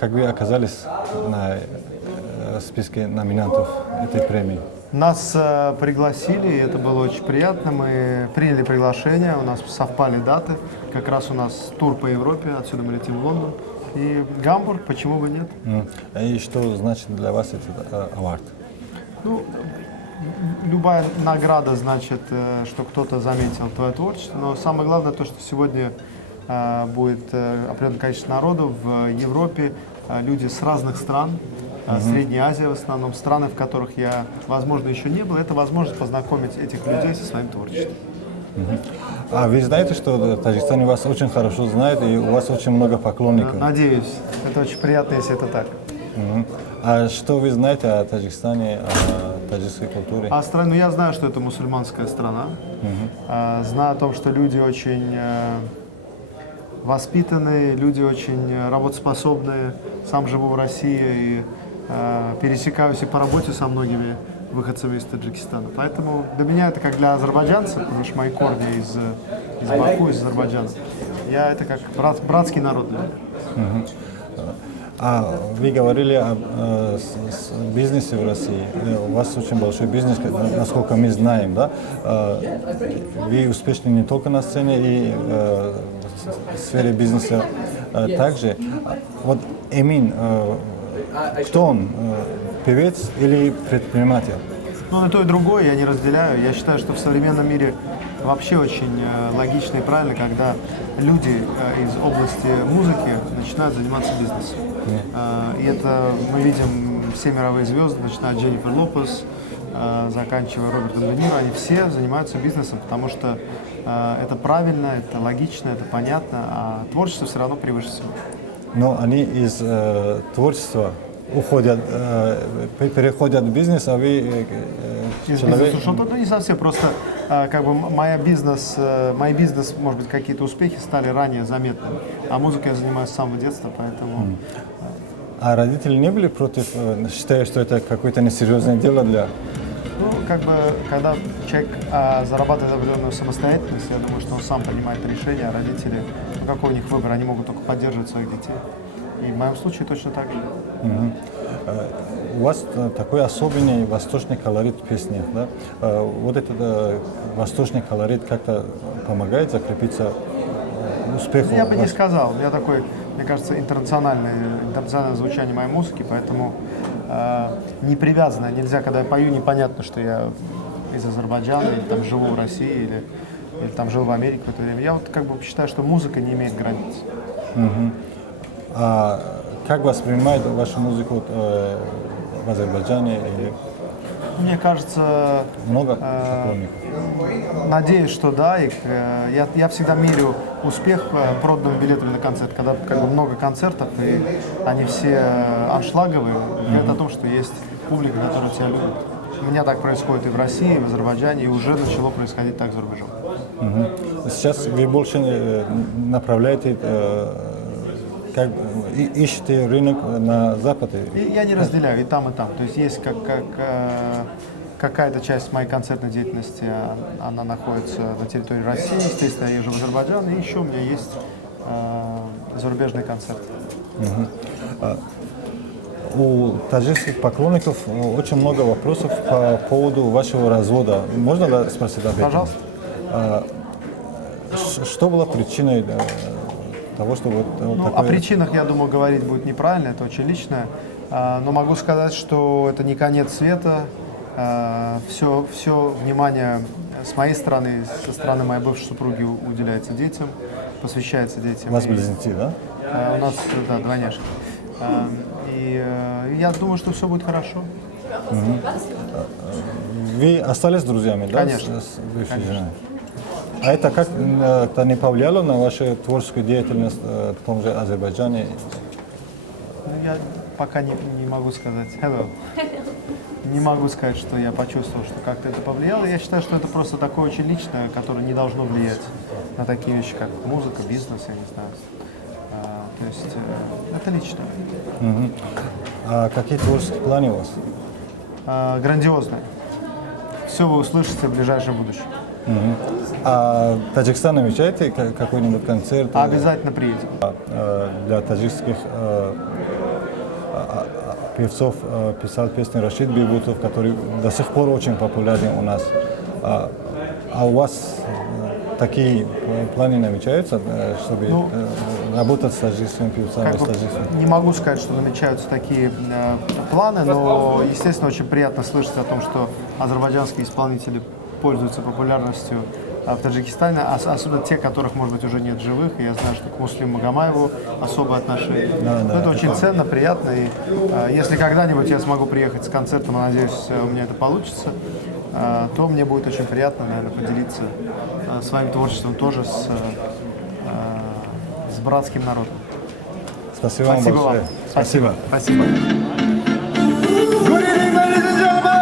как вы оказались на списке номинантов этой премии? Нас пригласили, и это было очень приятно. Мы приняли приглашение, у нас совпали даты. Как раз у нас тур по Европе, отсюда мы летим в Лондон. И Гамбург, почему бы нет? И что значит для вас этот award? Ну, любая награда значит, что кто-то заметил твое творчество, но самое главное то, что сегодня будет определенное количество народу в Европе, люди с разных стран, Средняя Азия в основном, страны, в которых я, возможно, еще не был, это возможность познакомить этих людей со своим творчеством. А вы знаете, что в Таджикистане вас очень хорошо знают, и у вас очень много поклонников? Надеюсь, это очень приятно, если это так. А что вы знаете о Таджикистане, о таджикской культуре? Ну, я знаю, что это мусульманская страна. Знаю о том, что люди очень воспитанные, люди очень работоспособные. Сам живу в России и пересекаюсь и по работе со многими выходцами из Таджикистана. Поэтому для меня это как для азербайджанца, потому что мои корни из Баку, из Азербайджана. Это как братский народ для меня. А вы говорили о бизнесе в России. У вас очень большой бизнес, насколько мы знаем, да? Вы успешны не только на сцене, и в сфере бизнеса также. Вот Эмин, кто он? Певец или предприниматель? Ну, и то, и другое я не разделяю. Я считаю, что в современном мире вообще очень логично и правильно, когда люди из области музыки начинают заниматься бизнесом. И это мы видим все мировые звезды, начиная от Дженнифер Лопес, заканчивая Робертом Де Ниро, они все занимаются бизнесом, потому что это правильно, это логично, это понятно, а творчество все равно превыше всего. Но они из творчества уходят, переходят в бизнес, а вы человек... Ну, не совсем, просто как бы мои бизнес, может быть, какие-то успехи стали ранее заметными, а музыкой я занимаюсь с самого детства, поэтому... А родители не были против, считая, что это какое-то несерьезное дело для... Ну, как бы, когда человек зарабатывает определенную самостоятельность, я думаю, что он сам принимает решение, а родители, какой у них выбор, они могут только поддерживать своих детей. И в моем случае точно так же. У вас такой особенный восточный колорит в песнях, да? Вот этот восточный колорит как-то помогает закрепиться успеху? Я бы не сказал. Я такой, мне кажется, интернациональное звучание моей музыки, поэтому не привязанное. Нельзя, когда я пою, непонятно, что я из Азербайджана, или там живу в России, или там жил в Америке в это время. Я вот как бы считаю, что музыка не имеет границ. А как воспринимают вашу музыку в Азербайджане? Мне кажется... Много поклонников? Надеюсь, что да. Я всегда мерю успех проданными билетами на концерт. Когда как бы много концертов, и они все аншлаговые, говорят о том, что есть публика, которая тебя любит. У меня так происходит и в России, и в Азербайджане, и уже начало происходить так за рубежом. Сейчас вы больше направляете... ищете рынок на Западе? Я не разделяю и там, и там. То есть есть какая-то часть моей концертной деятельности, она находится на территории России, естественно, я езжу в Азербайджан, и еще у меня есть зарубежные концерты. У таджикских поклонников очень много вопросов по поводу вашего развода. Можно спросить об этом? Пожалуйста. Что было причиной того, что такое... О причинах, я думаю, говорить будет неправильно, это очень личное. Но могу сказать, что это не конец света. Все внимание с моей стороны, со стороны моей бывшей супруги уделяется детям, посвящается детям. У вас близнецы, да? У нас, да, двойняшки. И я думаю, что все будет хорошо. Вы остались друзьями, да? Конечно. С бывшей женой? А это как-то не повлияло на вашу творческую деятельность в том же Азербайджане? Я пока не могу сказать. Не могу сказать, что я почувствовал, что как-то это повлияло. Я считаю, что это просто такое очень личное, которое не должно влиять на такие вещи, как музыка, бизнес, я не знаю. То есть это лично. А какие творческие планы у вас? Грандиозные. Все вы услышите в ближайшем будущем. А в Таджикистан намечаете какой-нибудь концерт? Обязательно приедем. Для таджикских певцов писал песни Рашид Бейбутов, который до сих пор очень популярен у нас. А у вас такие планы намечаются, чтобы работать с таджикскими певцами, с таджикскими? Не могу сказать, что намечаются такие планы, но, естественно, очень приятно слышать о том, что азербайджанские исполнители пользуются популярностью в Таджикистане, особенно те, которых, может быть, уже нет живых. И я знаю, что к Муслиму Магомаеву особое отношение. Это очень ценно, приятно. И если когда-нибудь я смогу приехать с концертом, а надеюсь, у меня это получится, то мне будет очень приятно, наверное, поделиться своим творчеством тоже с братским народом. Спасибо вам Спасибо большое. вам. Спасибо. Спасибо. Good evening, ladies and gentlemen.